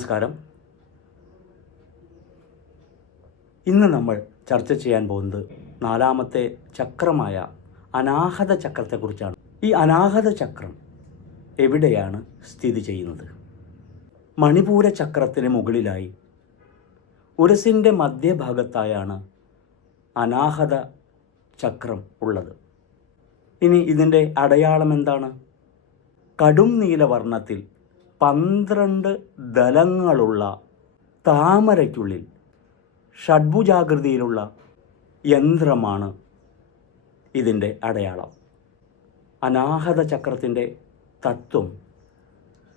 നമസ്കാരം. ഇന്ന് നമ്മൾ ചർച്ച ചെയ്യാൻ പോകുന്നത് നാലാമത്തെ ചക്രമായ അനാഹത ചക്രത്തെക്കുറിച്ചാണ്. ഈ അനാഹത ചക്രം എവിടെയാണ് സ്ഥിതി ചെയ്യുന്നത്? മണിപൂര ചക്രത്തിന് മുകളിലായി ഉരസിൻ്റെ മധ്യഭാഗത്തായാണ് അനാഹത ചക്രം ഉള്ളത്. ഇനി ഇതിൻ്റെ അടയാളം എന്താണ്? കടും നീലവർണ്ണത്തിൽ 12 ദലങ്ങളുള്ള താമരയ്ക്കുള്ളിൽ ഷഡ്ഭുജാകൃതിയിലുള്ള യന്ത്രമാണ് ഇതിൻ്റെ അടയാളം. അനാഹത ചക്രത്തിൻ്റെ തത്വം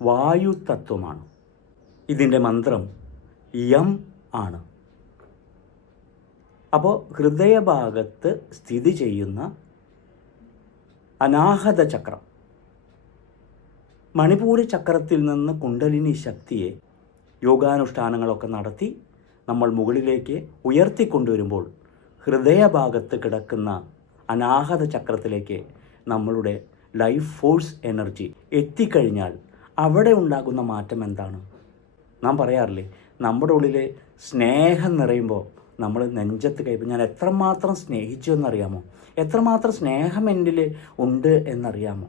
വായു തത്വമാണ്. ഇതിൻ്റെ മന്ത്രം യം ആണ്. അപ്പോൾ ഹൃദയഭാഗത്ത് സ്ഥിതി ചെയ്യുന്ന അനാഹത ചക്രം മണിപൂര ചക്രത്തിൽ നിന്ന് കുണ്ടലിനി ശക്തിയെ യോഗാനുഷ്ഠാനങ്ങളൊക്കെ നടത്തി നമ്മൾ മുകളിലേക്ക് ഉയർത്തിക്കൊണ്ടുവരുമ്പോൾ ഹൃദയഭാഗത്ത് കിടക്കുന്ന അനാഹത ചക്രത്തിലേക്ക് നമ്മളുടെ ലൈഫ് ഫോഴ്സ് എനർജി എത്തിക്കഴിഞ്ഞാൽ അവിടെ ഉണ്ടാകുന്ന മാറ്റം എന്താണ്? നാം പറയാറില്ലേ, നമ്മുടെ ഉള്ളിലെ സ്നേഹം നിറയുമ്പോൾ നമ്മൾ നെഞ്ചത്ത് കയറുമ്പോൾ ഞാൻ എത്രമാത്രം സ്നേഹിച്ചു എന്നറിയാമോ? എത്രമാത്രം സ്നേഹം എന്നിൽ ഉണ്ട് എന്നറിയാമോ?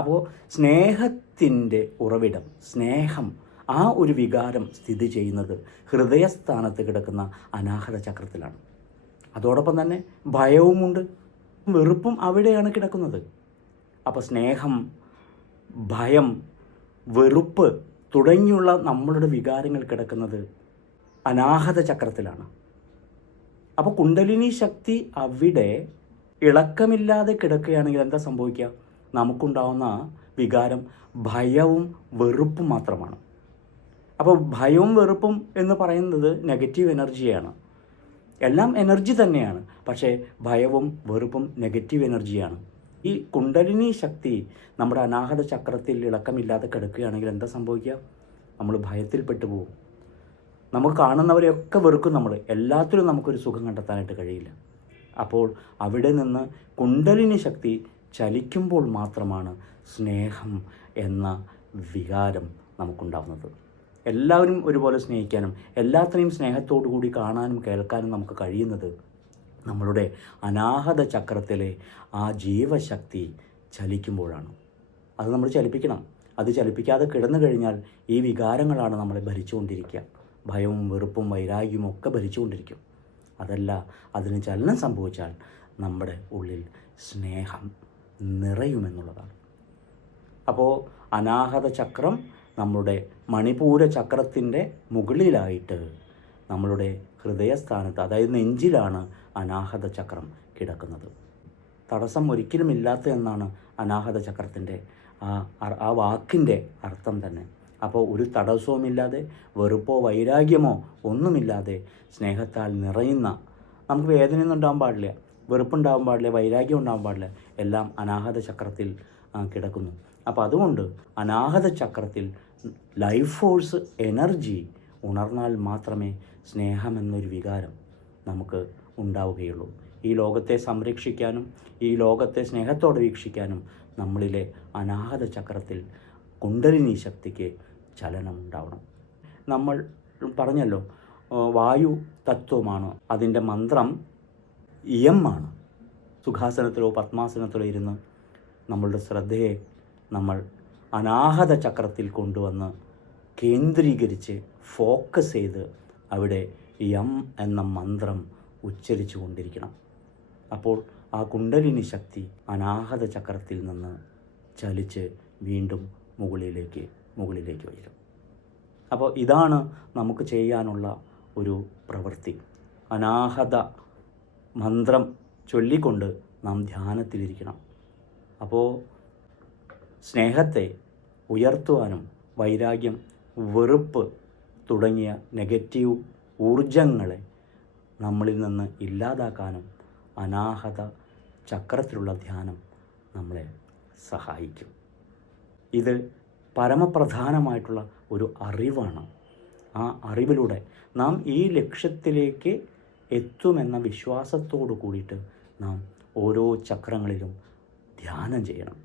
അപ്പോൾ സ്നേഹത്തിൻ്റെ ഉറവിടം, സ്നേഹം, ആ ഒരു വികാരം സ്ഥിതി ചെയ്യുന്നത് ഹൃദയസ്ഥാനത്ത് കിടക്കുന്ന അനാഹത ചക്രത്തിലാണ്. അതോടൊപ്പം തന്നെ ഭയവുമുണ്ട്, വെറുപ്പും അവിടെയാണ് കിടക്കുന്നത്. അപ്പോൾ സ്നേഹം, ഭയം, വെറുപ്പ് തുടങ്ങിയുള്ള നമ്മളുടെ വികാരങ്ങൾ കിടക്കുന്നത് അനാഹത ചക്രത്തിലാണ്. അപ്പോൾ കുണ്ടലിനി ശക്തി അവിടെ ഇളക്കമില്ലാതെ കിടക്കുകയാണെങ്കിൽ എന്താ സംഭവിക്കുക? നമുക്കുണ്ടാവുന്ന വികാരം ഭയവും വെറുപ്പും മാത്രമാണ്. അപ്പോൾ ഭയവും വെറുപ്പും എന്ന് പറയുന്നത് നെഗറ്റീവ് എനർജിയാണ്. എല്ലാം എനർജി തന്നെയാണ്, പക്ഷേ ഭയവും വെറുപ്പും നെഗറ്റീവ് എനർജിയാണ്. ഈ കുണ്ടലിനി ശക്തി നമ്മുടെ അനാഹത ചക്രത്തിൽ ഇളക്കമില്ലാതെ കിടക്കുകയാണെങ്കിൽ എന്താ സംഭവിക്കുക? നമ്മൾ ഭയത്തിൽപ്പെട്ടു പോകും. നമുക്ക് കാണുന്നവരെയൊക്കെ വെറുക്കും. നമ്മൾ എല്ലാത്തിലും നമുക്കൊരു സുഖം കണ്ടെത്താനായിട്ട് കഴിയില്ല. അപ്പോൾ അവിടെ നിന്ന് കുണ്ടലിനി ശക്തി ചലിക്കുമ്പോൾ മാത്രമാണ് സ്നേഹം എന്ന വികാരം നമുക്കുണ്ടാകുന്നത്. എല്ലാവരും ഒരുപോലെ സ്നേഹിക്കാനും എല്ലാത്തിനെയും സ്നേഹത്തോടു കൂടി കാണാനും കേൾക്കാനും നമുക്ക് കഴിയുന്നത് നമ്മളുടെ അനാഹത ചക്രത്തിലെ ആ ജീവശക്തി ചലിക്കുമ്പോഴാണ്. അത് നമ്മൾ ചലിപ്പിക്കണം. അത് ചലിപ്പിക്കാതെ കിടന്നു കഴിഞ്ഞാൽ ഈ വികാരങ്ങളാണ് നമ്മളെ ഭരിച്ചുകൊണ്ടിരിക്കുക. ഭയവും വെറുപ്പും വൈരാഗ്യവും ഒക്കെ ഭരിച്ചുകൊണ്ടിരിക്കും. അതല്ല, അതിന് ചലനം സംഭവിച്ചാൽ നമ്മുടെ ഉള്ളിൽ സ്നേഹം നിറയുമെന്നുള്ളതാണ്. അപ്പോൾ അനാഹത ചക്രം നമ്മളുടെ മണിപൂര ചക്രത്തിൻ്റെ മുകളിലായിട്ട് നമ്മളുടെ ഹൃദയസ്ഥാനത്ത്, അതായത് നെഞ്ചിലാണ് അനാഹത ചക്രം കിടക്കുന്നത്. തടസ്സം ഒരിക്കലും ഇല്ലാത്ത എന്നാണ് അനാഹത ചക്രത്തിൻ്റെ ആ വാക്കിൻ്റെ അർത്ഥം തന്നെ. അപ്പോൾ ഒരു തടസ്സവുമില്ലാതെ, വെറുപ്പോ വൈരാഗ്യമോ ഒന്നുമില്ലാതെ സ്നേഹത്താൽ നിറയുന്ന, നമുക്ക് വേദനയൊന്നും ഉണ്ടാകാൻ പാടില്ല, വെറുപ്പുണ്ടാകാൻ പാടില്ല, വൈരാഗ്യം ഉണ്ടാകാൻ പാടില്ല, എല്ലാം അനാഹത ചക്രത്തിൽ കിടക്കുന്നു. അപ്പോൾ അതുകൊണ്ട് അനാഹത ചക്രത്തിൽ ലൈഫ് ഫോഴ്സ് എനർജി ഉണർന്നാൽ മാത്രമേ സ്നേഹമെന്നൊരു വികാരം നമുക്ക് ഉണ്ടാവുകയുള്ളൂ. ഈ ലോകത്തെ സംരക്ഷിക്കാനും ഈ ലോകത്തെ സ്നേഹത്തോടെ വീക്ഷിക്കാനും നമ്മളിലെ അനാഹത ചക്രത്തിൽ കുണ്ടലിനി ശക്തിക്ക് ചലനമുണ്ടാവണം. നമ്മൾ പറഞ്ഞല്ലോ, വായു തത്വമാണ്. അതിൻ്റെ മന്ത്രം യം ആണ്. സുഖാസനത്തിലോ പത്മാസനത്തിലോ ഇരുന്ന് നമ്മളുടെ ശ്രദ്ധയെ നമ്മൾ അനാഹത ചക്രത്തിൽ കൊണ്ടുവന്ന് കേന്ദ്രീകരിച്ച് ഫോക്കസ് ചെയ്ത് അവിടെ യം എന്ന മന്ത്രം ഉച്ചരിച്ചു കൊണ്ടിരിക്കണം. അപ്പോൾ ആ കുണ്ടലിനി ശക്തി അനാഹത ചക്രത്തിൽ നിന്ന് ചലിച്ച് വീണ്ടും മുകളിലേക്ക് വരും. അപ്പോൾ ഇതാണ് നമുക്ക് ചെയ്യാനുള്ള ഒരു പ്രവൃത്തി. അനാഹത മന്ത്രം ചൊല്ലിക്കൊണ്ട് നാം ധ്യാനത്തിലിരിക്കണം. അപ്പോൾ സ്നേഹത്തെ ഉയർത്തുവാനും വൈരാഗ്യം, വെറുപ്പ് തുടങ്ങിയ നെഗറ്റീവ് ഊർജങ്ങളെ നമ്മളിൽ നിന്ന് ഇല്ലാതാക്കാനും അനാഹത ചക്രത്തിലുള്ള ധ്യാനം നമ്മളെ സഹായിക്കും. ഇത് പരമപ്രധാനമായിട്ടുള്ള ഒരു അറിവാണ്. ആ അറിവിലൂടെ നാം ഈ ലക്ഷ്യത്തിലേക്ക് എത്തുമെന്ന വിശ്വാസത്തോടു കൂടിയിട്ട് നാം ഓരോ ചക്രങ്ങളിലും ധ്യാനം ചെയ്യണം.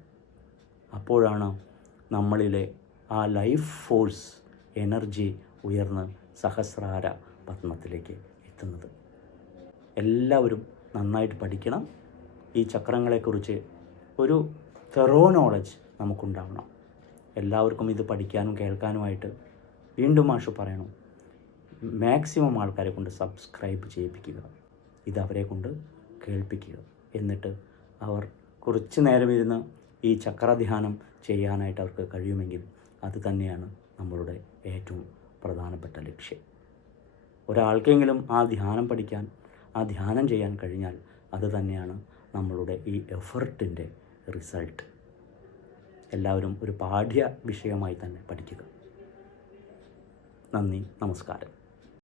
അപ്പോഴാണ് നമ്മളിലെ ആ ലൈഫ് ഫോഴ്സ് എനർജി ഉയർന്ന് സഹസ്രാര പത്മത്തിലേക്ക് എത്തുന്നത്. എല്ലാവരും നന്നായിട്ട് പഠിക്കണം. ഈ ചക്രങ്ങളെക്കുറിച്ച് ഒരു തെറോ നോളജ് നമുക്കുണ്ടാവണം. എല്ലാവർക്കും ഇത് പഠിക്കാനും കേൾക്കാനുമായിട്ട് വീണ്ടും മാഷ് പറയണം, മാക്സിമം ആൾക്കാരെ കൊണ്ട് സബ്സ്ക്രൈബ് ചെയ്യിപ്പിക്കുക, ഇത് അവരെ കൊണ്ട് കേൾപ്പിക്കുക. എന്നിട്ട് അവർ കുറച്ച് നേരം ഇരുന്ന് ഈ ചക്രധ്യാനം ചെയ്യാനായിട്ട് അവർക്ക് കഴിയുമെങ്കിൽ അത് തന്നെയാണ് നമ്മളുടെ ഏറ്റവും പ്രധാനപ്പെട്ട ലക്ഷ്യം. ഒരാൾക്കെങ്കിലും ആ ധ്യാനം പഠിക്കാൻ, ആ ധ്യാനം ചെയ്യാൻ കഴിഞ്ഞാൽ അത് തന്നെയാണ് നമ്മളുടെ ഈ എഫർട്ടിൻ്റെ റിസൾട്ട്. എല്ലാവരും ഒരു പാഠ്യ വിഷയമായി തന്നെ പഠിക്കുക. നന്ദി, നമസ്കാരം.